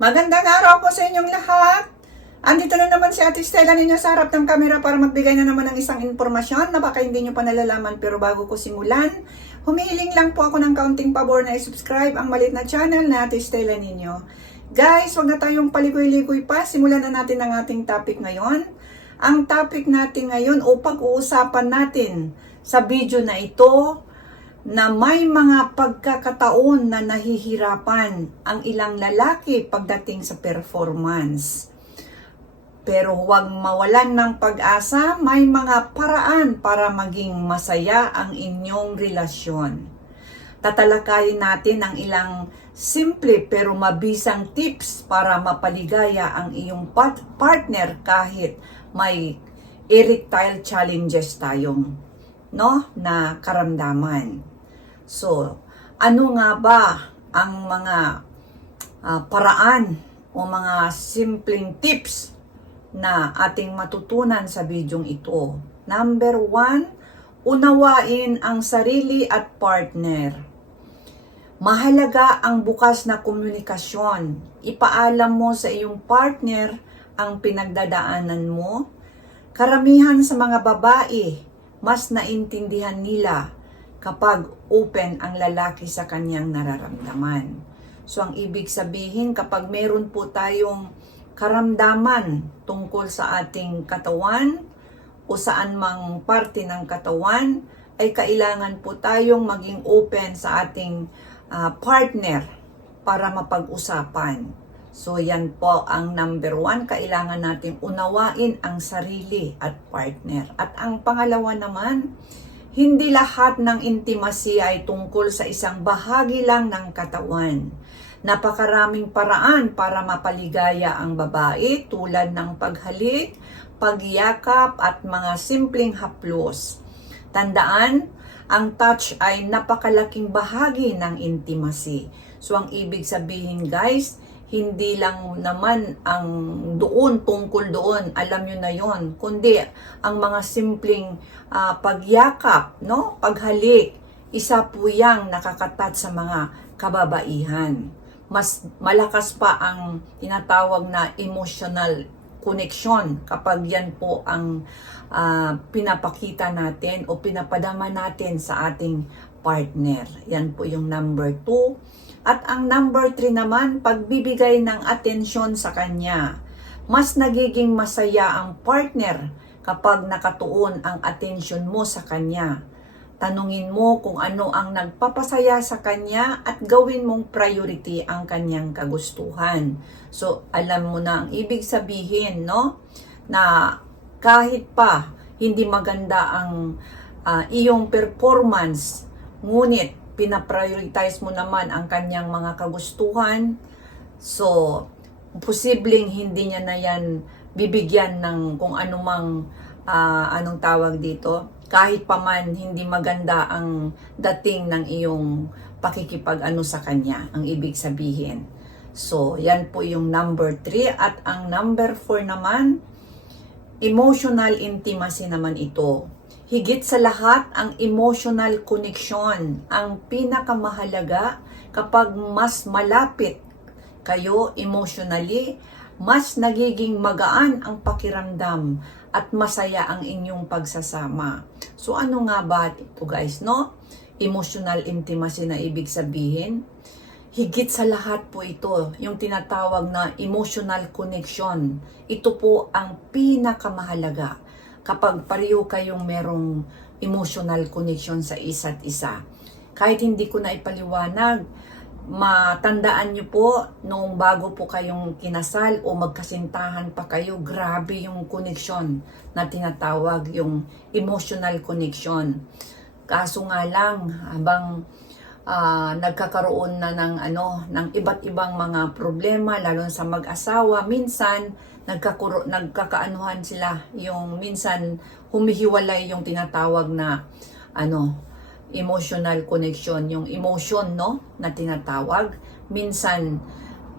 Magandang araw po sa inyong lahat. Andito na naman si Ate Stella ninyo sa harap ng kamera para magbigay na naman ng isang impormasyon na baka hindi nyo pa nalalaman pero bago ko simulan, humihiling lang po ako ng kaunting pabor na i-subscribe ang malit na channel na Ate Stella ninyo. Guys, wag na tayong paligoy-ligoy pa. Simulan na natin ang ating topic ngayon. Ang topic natin ngayon o pag-uusapan natin sa video na ito na may mga pagkakataon na nahihirapan ang ilang lalaki pagdating sa performance. Pero huwag mawalan ng pag-asa, may mga paraan para maging masaya ang inyong relasyon. Tatalakayin natin ang ilang simple pero mabisang tips para mapaligaya ang iyong partner kahit may erectile challenges tayong no na karamdaman. So, ano nga ba ang mga ah, paraan o mga simpleng tips na ating matutunan sa bidyong ito? Number one, unawain ang sarili at partner. Mahalaga ang bukas na komunikasyon. Ipaalam mo sa iyong partner ang pinagdadaanan mo. Karamihan sa mga babae, mas naintindihan nila kapag open ang lalaki sa kanyang nararamdaman. So ang ibig sabihin kapag meron po tayong karamdaman tungkol sa ating katawan o saan mang parte ng katawan, ay kailangan po tayong maging open sa ating ah, partner para mapag-usapan. So yan po ang number one, kailangan natin unawain ang sarili at partner. At ang pangalawa naman, hindi lahat ng intimacy ay tungkol sa isang bahagi lang ng katawan. Napakaraming paraan para mapaligaya ang babae tulad ng paghalik, pagyakap at mga simpleng haplos. Tandaan, ang touch ay napakalaking bahagi ng intimacy. So ang ibig sabihin guys, hindi lang naman ang doon, tungkol doon, alam nyo na yon kundi ang mga simpleng ah, pagyakap, no? paghalik, isa po yang nakakatat sa mga kababaihan. Mas malakas pa ang tinatawag na emotional connection kapag yan po ang ah, pinapakita natin o pinapadama natin sa ating partner. Yan po yung number two. At ang number three naman, pagbibigay ng atensyon sa kanya. Mas nagiging masaya ang partner kapag nakatuon ang atensyon mo sa kanya. Tanungin mo kung ano ang nagpapasaya sa kanya at gawin mong priority ang kanyang kagustuhan. So, alam mo na ang ibig sabihin, no? Na kahit pa hindi maganda ang ah, iyong performance, ngunit pinaprioritize mo naman ang kanyang mga kagustuhan, so posibleng hindi niya na yan bibigyan ng kung anumang ah, anong tawag dito. Kahit pa man hindi maganda ang dating ng iyong pakikipag-ano sa kanya, ang ibig sabihin. So, yan po yung number 3 at ang number 4 naman, emotional intimacy naman ito. Higit sa lahat, ang emotional connection ang pinakamahalaga kapag mas malapit kayo emotionally, mas nagiging magaan ang pakiramdam at masaya ang inyong pagsasama. So ano nga ba ito guys, no? Emotional intimacy na ibig sabihin. Higit sa lahat po ito, yung tinatawag na emotional connection. Ito po ang pinakamahalaga kapag pareho kayong merong emotional connection sa isa't isa. Kahit hindi ko na ipaliwanag, matandaan nyo po nung bago po kayong kinasal o magkasintahan pa kayo, grabe yung connection na tinatawag, yung emotional connection. Kaso nga lang, habang ah, nagkakaroon na ng ano ng iba't ibang mga problema lalo sa mag-asawa. Minsan nagkakuro nagkakaanuhan sila. Yung minsan humihiwalay yung tinatawag na ano emotional connection. Yung emotion no na tinatawag. Minsan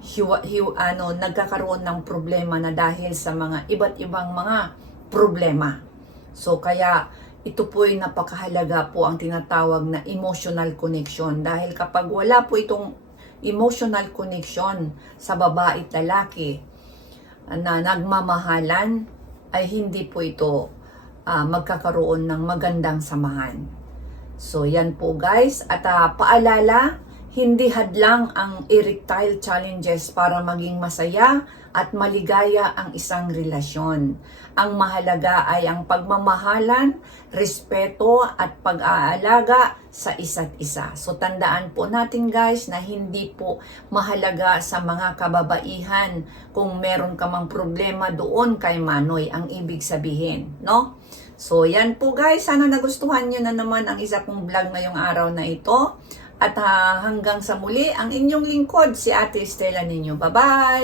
hiwa, hiwa, ano nagkakaroon ng problema na dahil sa mga iba't ibang mga problema. So kaya ito po ay napakahalaga po ang tinatawag na emotional connection dahil kapag wala po itong emotional connection sa babae at lalaki na nagmamahalan ay hindi po ito ah, magkakaroon ng magandang samahan. So yan po guys at ah, paalala hindi hadlang ang erectile challenges para maging masaya at maligaya ang isang relasyon. Ang mahalaga ay ang pagmamahalan, respeto at pag-aalaga sa isa't isa. So tandaan po natin guys na hindi po mahalaga sa mga kababaihan kung meron ka mang problema doon kay Manoy ang ibig sabihin, no? So yan po guys, sana nagustuhan nyo na naman ang isa kong vlog ngayong araw na ito. At ah, hanggang sa muli, ang inyong lingkod, si Ate Estela ninyo. Bye-bye!